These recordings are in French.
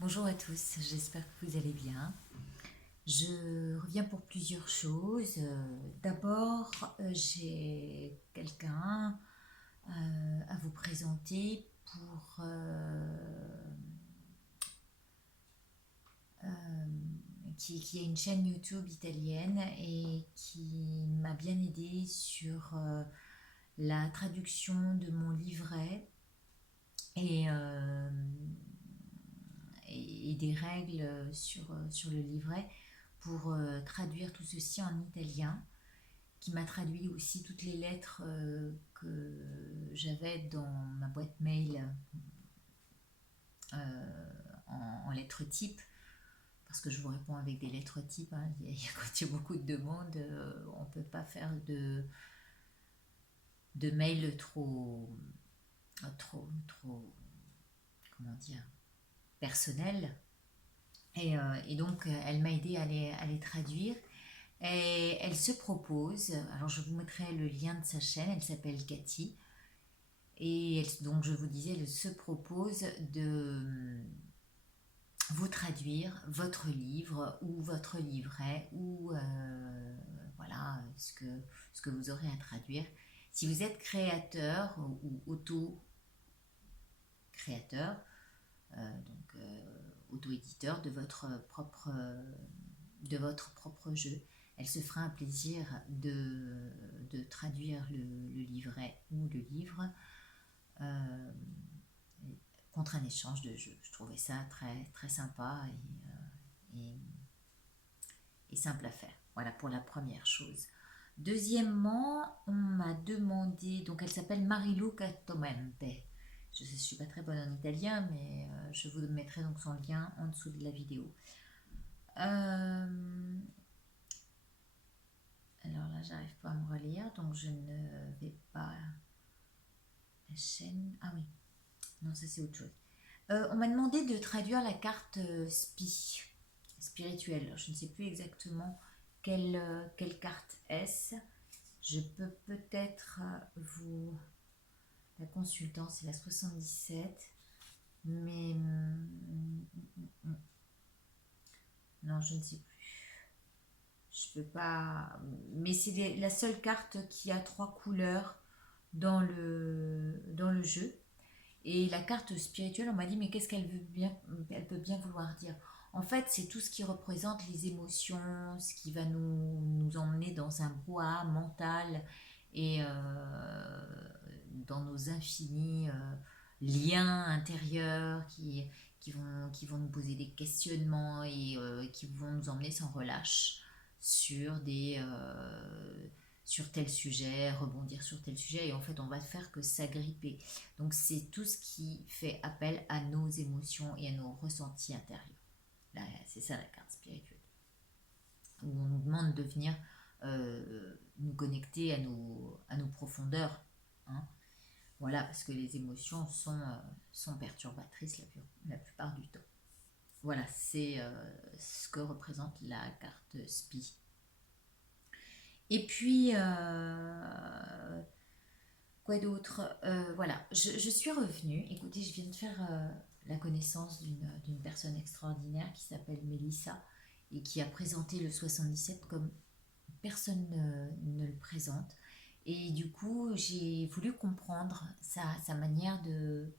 Bonjour à tous, j'espère que vous allez bien. Je reviens pour plusieurs choses. D'abord, j'ai quelqu'un à vous présenter euh, qui a une chaîne YouTube italienne et qui m'a bien aidé sur la traduction de mon livret et, euh, et des règles sur le livret pour traduire tout ceci en italien, qui m'a traduit aussi toutes les lettres que j'avais dans ma boîte mail en lettres type, parce que je vous réponds avec des lettres types. Hein. Quand il y a beaucoup de demandes, on ne peut pas faire de mail trop, comment dire, personnel. Et donc, elle m'a aidé à les traduire. Et elle se propose, alors je vous mettrai le lien de sa chaîne, elle s'appelle Cathy. Et donc je vous disais, elle se propose de vous traduire votre livre ou votre livret ou voilà ce que vous aurez à traduire. Si vous êtes créateur ou auto-créateur, donc auto-éditeur de votre propre jeu, elle se fera un plaisir de traduire le livret ou le livre euh, contre un échange de jeu. Je trouvais ça très sympa et simple à faire. Voilà pour la première chose. Deuxièmement, on m'a demandé, donc elle s'appelle Marilu Cattomente. Je ne suis pas très bonne en italien, mais je vous mettrai donc son lien en dessous de la vidéo. Euh, alors là, j'arrive pas à me relire, donc je ne vais pas. La chaîne. Ah oui, non, ça c'est autre chose. On m'a demandé de traduire la carte spirituelle. Je ne sais plus exactement quelle carte est-ce. Je peux peut-être vous. La consultante, c'est la 77. Mais. Non, je ne sais plus. Je peux pas. Mais c'est la seule carte qui a trois couleurs dans le jeu. Et la carte spirituelle, on m'a dit, mais qu'est-ce qu'elle veut bien, elle peut bien vouloir dire. En fait, c'est tout ce qui représente les émotions, ce qui va nous emmener dans un brouhaha mental et dans nos infinis liens intérieurs qui vont nous poser des questionnements et qui vont nous emmener sans relâche sur sur tel sujet, rebondir sur tel sujet, et en fait on va faire que s'agripper. Donc c'est tout ce qui fait appel à nos émotions et à nos ressentis intérieurs. Là, c'est ça la carte spirituelle, où on nous demande de venir nous connecter à nos profondeurs. Hein. Voilà, parce que les émotions sont perturbatrices la plupart du temps. Voilà, c'est ce que représente la carte SPI. Et puis, quoi d'autre. Voilà, je suis revenue. Écoutez, je viens de faire la connaissance d'une personne extraordinaire qui s'appelle Mélissa et qui a présenté le 77 comme personne ne le présente. Et du coup, j'ai voulu comprendre sa manière de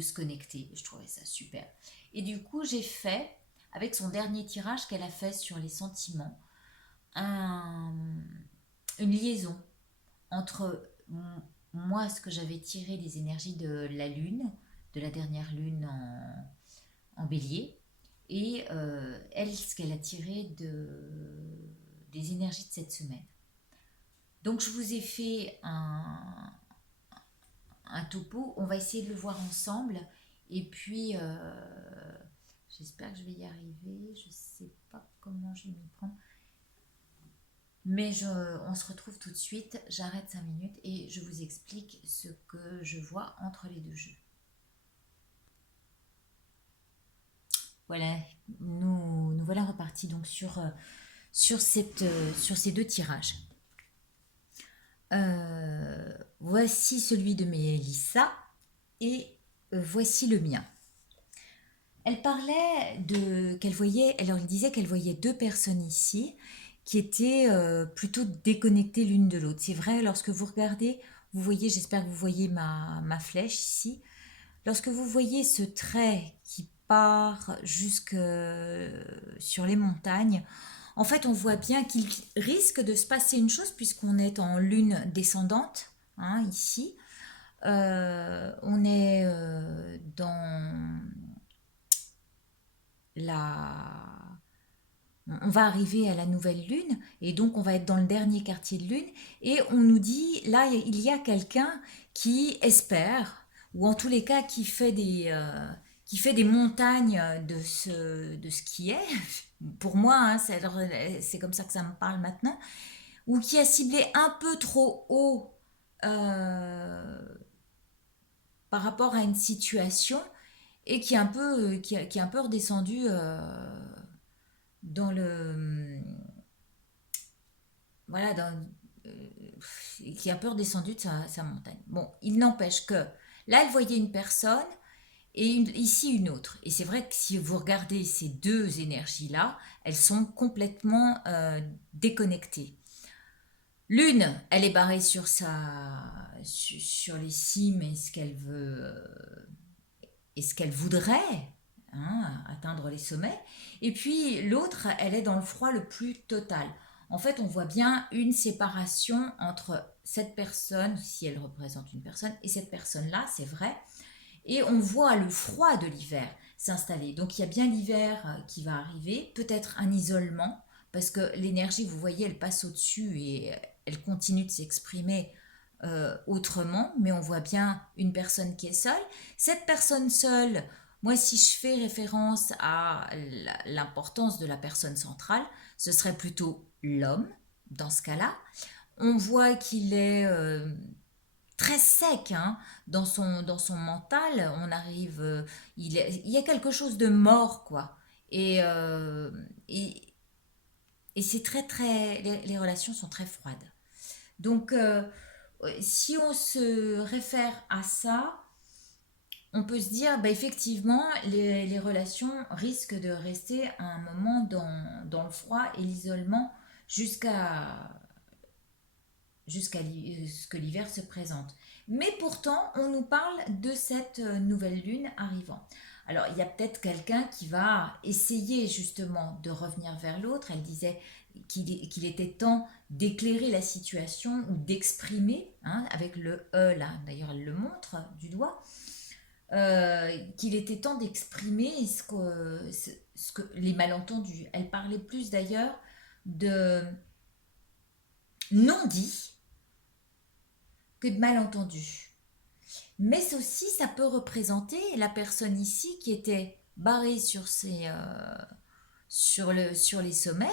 se connecter. Je trouvais ça super. Et du coup, j'ai fait, avec son dernier tirage qu'elle a fait sur les sentiments, un, une liaison entre moi, ce que j'avais tiré des énergies de la lune, de la dernière lune en bélier, et elle, ce qu'elle a tiré des énergies de cette semaine. Donc je vous ai fait un topo, on va essayer de le voir ensemble, et puis j'espère que je vais y arriver, je ne sais pas comment je vais m'y prendre. Mais on se retrouve tout de suite, j'arrête 5 minutes et je vous explique ce que je vois entre les deux jeux. Voilà, nous voilà repartis donc sur ces deux tirages. Voici celui de Mélissa et voici le mien. Elle parlait qu'elle voyait, elle leur disait qu'elle voyait deux personnes ici qui étaient plutôt déconnectées l'une de l'autre. C'est vrai, lorsque vous regardez, vous voyez, j'espère que vous voyez ma flèche ici, lorsque vous voyez ce trait qui part jusque sur les montagnes, en fait, on voit bien qu'il risque de se passer une chose puisqu'on est en lune descendante, hein, ici. On est dans la... On va arriver à la nouvelle lune et donc on va être dans le dernier quartier de lune et on nous dit, là, il y a quelqu'un qui espère, ou en tous les cas qui fait des montagnes de ce qui est, pour moi, hein, c'est comme ça que ça me parle maintenant, ou qui a ciblé un peu trop haut euh, par rapport à une situation et qui est un peu, qui est un peu redescendu dans le... Voilà, qui est un peu redescendu de sa montagne. Bon, il n'empêche que là, elle voyait une personne et ici une autre. Et c'est vrai que si vous regardez ces deux énergies-là, elles sont complètement déconnectées. L'une, elle est barrée sur les cimes et ce qu'elle veut et ce qu'elle voudrait, hein, atteindre les sommets. Et puis l'autre, elle est dans le froid le plus total. En fait, on voit bien une séparation entre cette personne, si elle représente une personne, et cette personne-là, c'est vrai. Et on voit le froid de l'hiver s'installer. Donc il y a bien l'hiver qui va arriver, peut-être un isolement, parce que l'énergie, vous voyez, elle passe au-dessus et elle continue de s'exprimer autrement, mais on voit bien une personne qui est seule. Cette personne seule, moi, si je fais référence à l'importance de la personne centrale, ce serait plutôt l'homme, dans ce cas-là. On voit qu'il est très sec, hein, dans son mental. On arrive, il y a quelque chose de mort, quoi. Et, euh, et, et c'est les relations sont très froides. Donc, si on se réfère à ça, on peut se dire, bah, effectivement, les relations risquent de rester à un moment dans le froid et l'isolement jusqu'à ce que l'hiver se présente. Mais pourtant, on nous parle de cette nouvelle lune arrivant. Alors, il y a peut-être quelqu'un qui va essayer justement de revenir vers l'autre. Elle disait qu'il était temps d'éclairer la situation ou d'exprimer, hein, avec le E là, d'ailleurs elle le montre du doigt, qu'il était temps d'exprimer ce que les malentendus. Elle parlait plus d'ailleurs de non-dit que de malentendus. Mais aussi, ça peut représenter la personne ici qui était barrée sur les sommets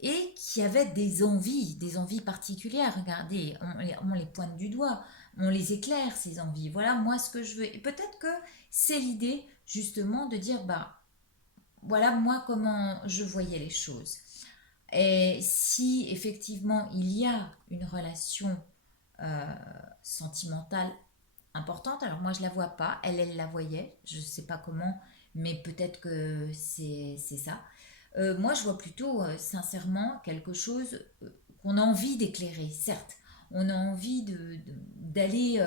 et qui avait des envies particulières. Regardez, on les pointe du doigt, on les éclaire, ces envies. Voilà, moi, ce que je veux. Et peut-être que c'est l'idée, justement, de dire, bah, voilà, moi, comment je voyais les choses. Et si, effectivement, il y a une relation euh, sentimentale importante. Alors moi, je la vois pas. Elle la voyait. Je sais pas comment, mais peut-être que c'est ça. Moi, je vois plutôt, sincèrement, quelque chose qu'on a envie d'éclairer. Certes, on a envie d'aller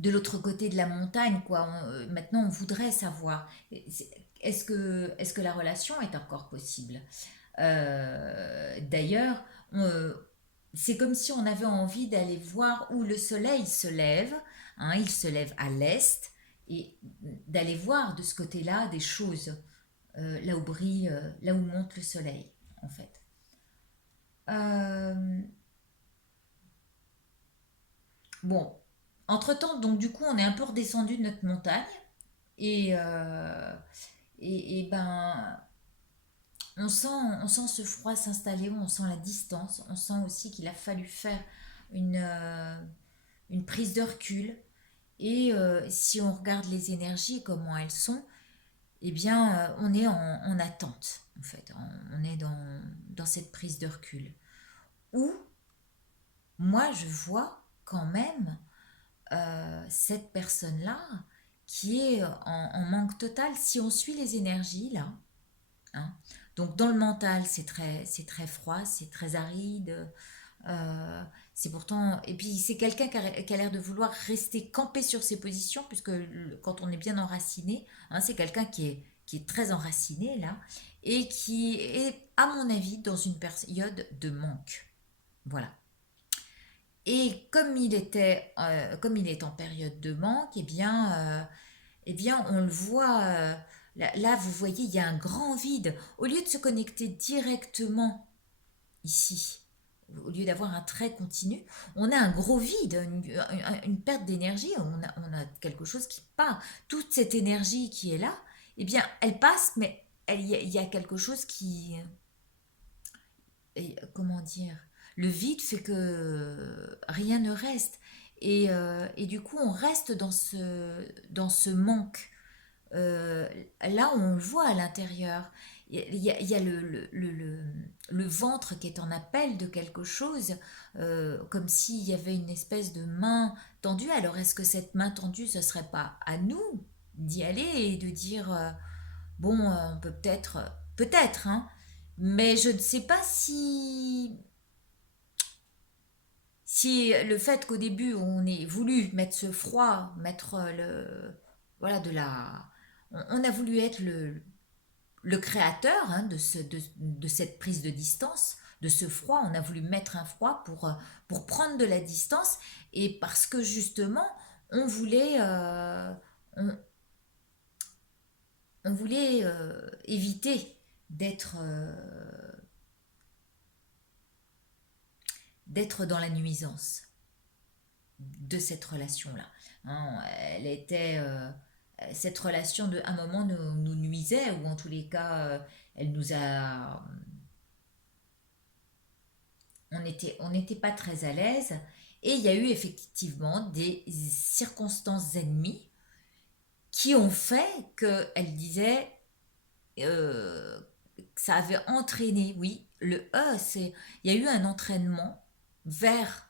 de l'autre côté de la montagne, quoi. Maintenant, on voudrait savoir, est-ce que la relation est encore possible? D'ailleurs, c'est comme si on avait envie d'aller voir où le soleil se lève, hein, il se lève à l'est, et d'aller voir de ce côté-là des choses, là où brille, là où monte le soleil, en fait. Euh, bon, entre-temps, donc du coup, on est un peu redescendu de notre montagne, et, euh, et ben, on sent ce froid s'installer, on sent la distance, on sent aussi qu'il a fallu faire une, euh, une prise de recul. Et si on regarde les énergies, comment elles sont, eh bien, on est en attente, en fait. On est dans cette prise de recul. Où, moi, je vois quand même cette personne-là qui est en manque total si on suit les énergies là. Hein. Donc dans le mental, c'est très froid, c'est très aride. euh, c'est pourtant... Et puis c'est quelqu'un qui a l'air de vouloir rester campé sur ses positions, puisque quand on est bien enraciné, hein, c'est quelqu'un qui est très enraciné là, et qui est, à mon avis, dans une période de manque. Voilà. Et comme il est en période de manque, eh bien, on le voit. Là, vous voyez, il y a un grand vide. Au lieu de se connecter directement ici, au lieu d'avoir un trait continu, on a un gros vide, une perte d'énergie. On a quelque chose qui part. Toute cette énergie qui est là, eh bien, elle passe, mais il y a quelque chose qui, comment dire, le vide fait que rien ne reste. Et du coup, on reste dans ce manque. Là, on le voit à l'intérieur. Il y a le ventre qui est en appel de quelque chose, comme s'il y avait une espèce de main tendue. Alors, est-ce que cette main tendue, ce serait pas à nous d'y aller et de dire, bon, on peut peut-être, hein, mais je ne sais pas si le fait qu'au début on ait voulu mettre ce froid, mettre voilà, on a voulu être le créateur, hein, de cette prise de distance, de ce froid. On a voulu mettre un froid pour prendre de la distance, et parce que justement on voulait, on, on voulait éviter d'être d'être dans la nuisance de cette relation-là. Hein, elle était, cette relation de, à un moment nous nuisait, ou en tous les cas, elle nous a, on n'était pas très à l'aise. Et il y a eu effectivement des circonstances ennemies qui ont fait qu'elle disait, euh, ça avait entraîné, oui, le E, c'est, il y a eu un entraînement vers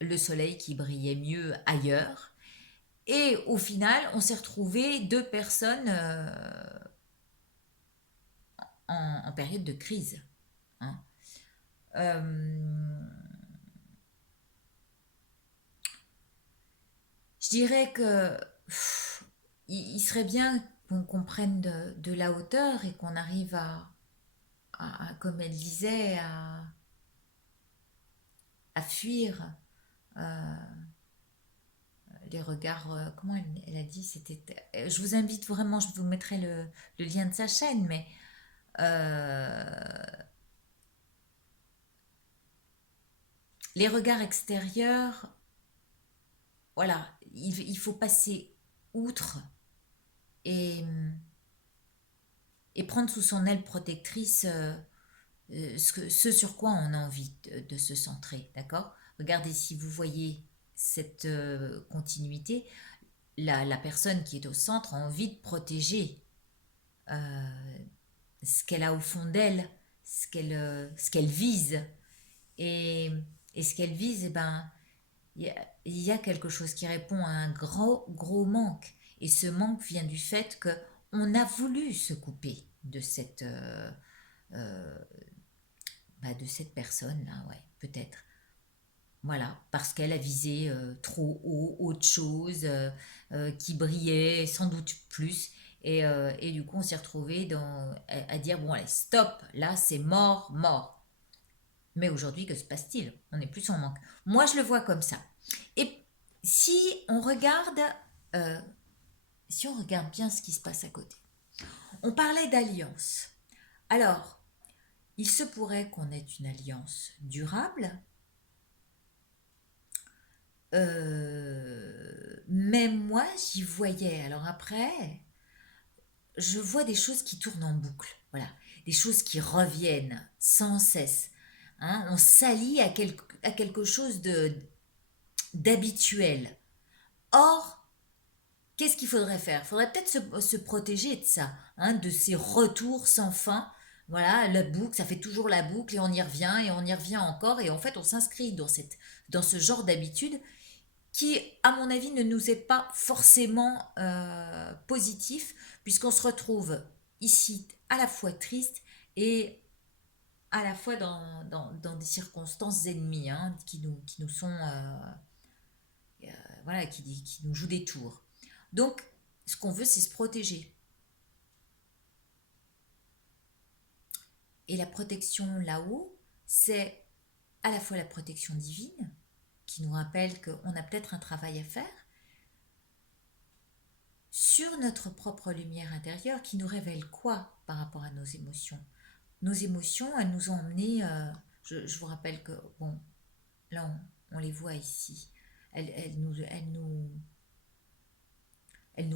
le soleil qui brillait mieux ailleurs. Et au final, on s'est retrouvé deux personnes en période de crise. Hein. Euh, je dirais que il serait bien qu'on prenne de la hauteur et qu'on arrive comme elle disait, à fuir euh, les regards. Comment elle a dit, c'était. Je vous invite vraiment, je vous mettrai le lien de sa chaîne, mais euh, les regards extérieurs, voilà, il faut passer outre et, et prendre sous son aile protectrice ce sur quoi on a envie de se centrer, d'accord. Regardez, si vous voyez cette continuité, la personne qui est au centre a envie de protéger euh, ce qu'elle a au fond d'elle, ce qu'elle vise. Et, et ce qu'elle vise, eh ben, il y a quelque chose qui répond à un gros manque. Et ce manque vient du fait que on a voulu se couper euh, de cette personne-là, ouais, peut-être. Voilà, parce qu'elle a visé trop haut, autre chose, qui brillait sans doute plus. Et du coup, on s'est retrouvé à dire, bon, allez, stop, là, c'est mort, mort. Mais aujourd'hui, que se passe-t-il? On est plus en manque. Moi, je le vois comme ça. Et si on regarde, euh, si on regarde bien ce qui se passe à côté, on parlait d'alliance. Alors, il se pourrait qu'on ait une alliance durable, mais moi, j'y voyais. Alors après, je vois des choses qui tournent en boucle. Voilà, des choses qui reviennent sans cesse. Hein, on s'allie à quelque chose d'habituel. Or, qu'est-ce qu'il faudrait faire? Il faudrait peut-être se protéger de ça, hein, de ces retours sans fin. Voilà, la boucle, ça fait toujours la boucle et on y revient encore. Et en fait, on s'inscrit dans ce genre d'habitude qui, à mon avis, ne nous est pas forcément positif, puisqu'on se retrouve ici à la fois triste et à la fois dans des circonstances ennemies, hein, qui nous sont, voilà, qui nous jouent des tours. Donc, ce qu'on veut, c'est se protéger. Et la protection là-haut, c'est à la fois la protection divine, qui nous rappelle qu'on a peut-être un travail à faire, sur notre propre lumière intérieure, qui nous révèle quoi par rapport à nos émotions. Nos émotions, elles nous ont emmenés, je vous rappelle que, bon, là on les voit ici, elles nous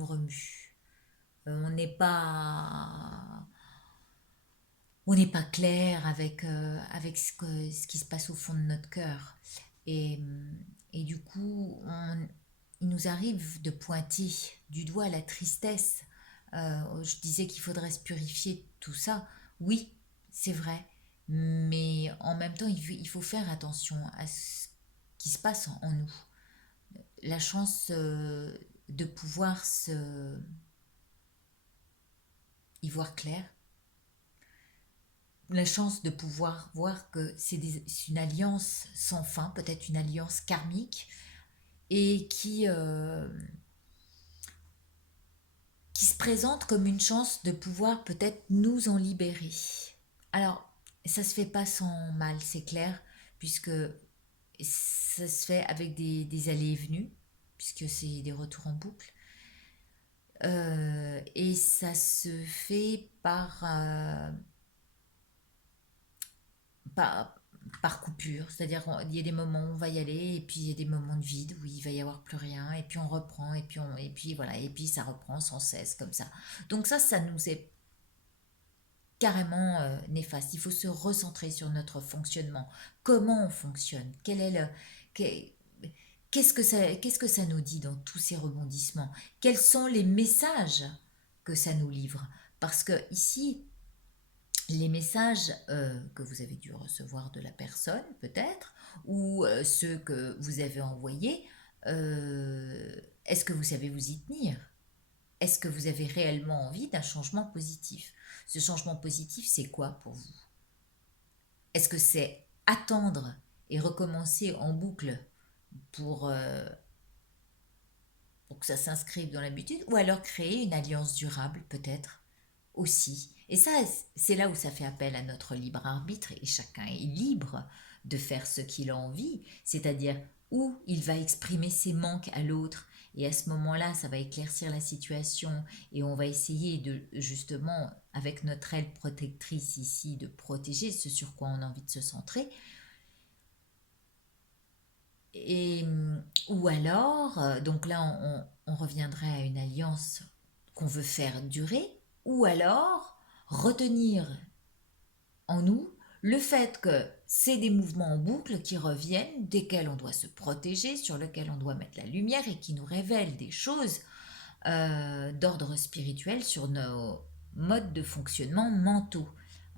remuent. On n'est pas clair avec ce qui se passe au fond de notre cœur. Et, et du coup, il nous arrive de pointer du doigt la tristesse. Je disais qu'il faudrait se purifier tout ça. Oui, c'est vrai. Mais en même temps, il faut faire attention à ce qui se passe en nous. La chance de pouvoir y voir clair, la chance de pouvoir voir que c'est une alliance sans fin, peut-être une alliance karmique, et qui se présente comme une chance de pouvoir peut-être nous en libérer. Alors, ça se fait pas sans mal, c'est clair, puisque ça se fait avec des allées et venues, puisque c'est des retours en boucle. Et ça se fait par, par coupure, c'est-à-dire il y a des moments où on va y aller et puis il y a des moments de vide où il va y avoir plus rien et puis on reprend et puis voilà et puis ça reprend sans cesse comme ça. Donc ça nous est carrément néfaste. Il faut se recentrer sur notre fonctionnement. Comment on fonctionne? Qu'est-ce que ça nous dit dans tous ces rebondissements? Quels sont les messages que ça nous livre? Parce que ici, les messages que vous avez dû recevoir de la personne, peut-être, ou ceux que vous avez envoyés, est-ce que vous savez vous y tenir? Est-ce que vous avez réellement envie d'un changement positif? Ce changement positif, c'est quoi pour vous? Est-ce que c'est attendre et recommencer en boucle pour, euh, pour que ça s'inscrive dans l'habitude, ou alors créer une alliance durable, peut-être aussi. Et ça, c'est là où ça fait appel à notre libre arbitre, et chacun est libre de faire ce qu'il a envie, c'est-à-dire où il va exprimer ses manques à l'autre, et à ce moment-là, ça va éclaircir la situation, et on va essayer de, justement, avec notre aile protectrice ici, de protéger ce sur quoi on a envie de se centrer, et, ou alors, donc là, on reviendrait à une alliance qu'on veut faire durer, ou alors retenir en nous le fait que c'est des mouvements en boucle qui reviennent, desquels on doit se protéger, sur lesquels on doit mettre la lumière et qui nous révèlent des choses d'ordre spirituel sur nos modes de fonctionnement mentaux.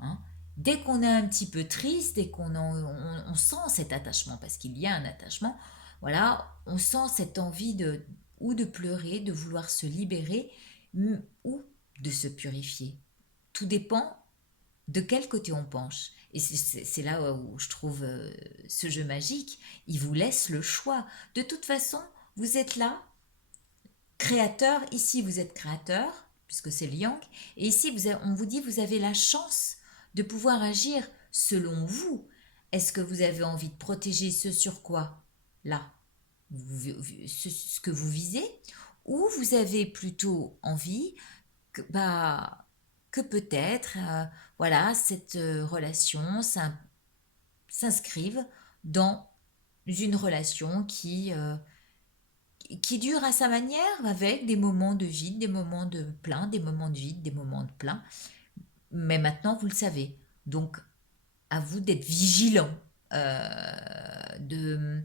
Hein. Dès qu'on est un petit peu triste, dès on sent cet attachement, parce qu'il y a un attachement, voilà, on sent cette envie ou de pleurer, de vouloir se libérer, ou de se purifier. Tout dépend de quel côté on penche. Et c'est là où je trouve ce jeu magique, il vous laisse le choix. De toute façon, vous êtes là, créateur, ici vous êtes créateur, puisque c'est le yang, et ici on vous dit vous avez la chance de pouvoir agir selon vous. Est-ce que vous avez envie de protéger ce sur quoi, là, ce que vous visez, ou vous avez plutôt envie que peut-être voilà, cette relation s'inscrive dans une relation qui dure à sa manière, avec des moments de vide, des moments de plein, des moments de vide, des moments de plein. Mais maintenant, vous le savez. Donc, à vous d'être vigilant, de,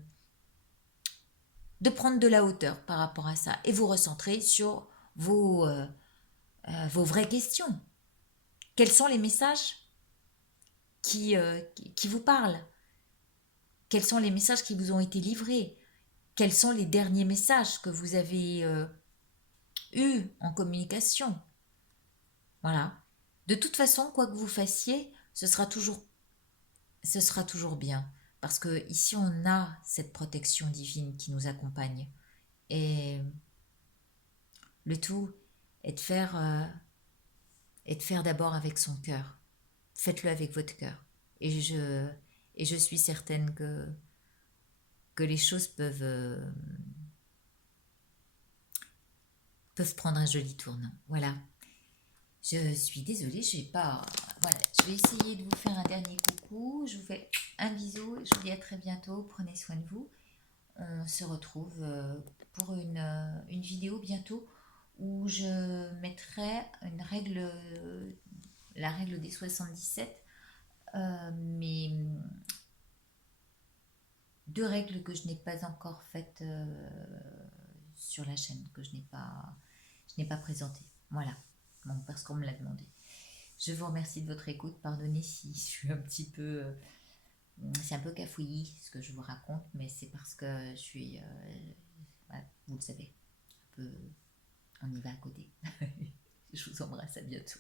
de prendre de la hauteur par rapport à ça et vous recentrer sur vos vraies questions. Quels sont les messages qui vous parlent? Quels sont les messages qui vous ont été livrés? quels sont les derniers messages que vous avez eus en communication. Voilà. De toute façon, quoi que vous fassiez, ce sera toujours bien. Parce que ici, on a cette protection divine qui nous accompagne. Et le tout est de faire d'abord avec son cœur. Faites-le avec votre cœur. Et je suis certaine que les choses peuvent prendre un joli tournant. Voilà. Je suis désolée, je vais pas. Voilà, je vais essayer de vous faire un dernier coucou. Je vous fais un bisou. Je vous dis à très bientôt. Prenez soin de vous. On se retrouve pour une vidéo bientôt où je mettrai la règle des 77, mais deux règles que je n'ai pas encore faites sur la chaîne, que je n'ai pas présentées. Voilà, bon, parce qu'on me l'a demandé. Je vous remercie de votre écoute. Pardonnez si je suis un petit peu... c'est un peu cafouillis ce que je vous raconte, mais c'est parce que je suis... voilà, vous le savez, un peu, on y va à côté. Je vous embrasse, à bientôt.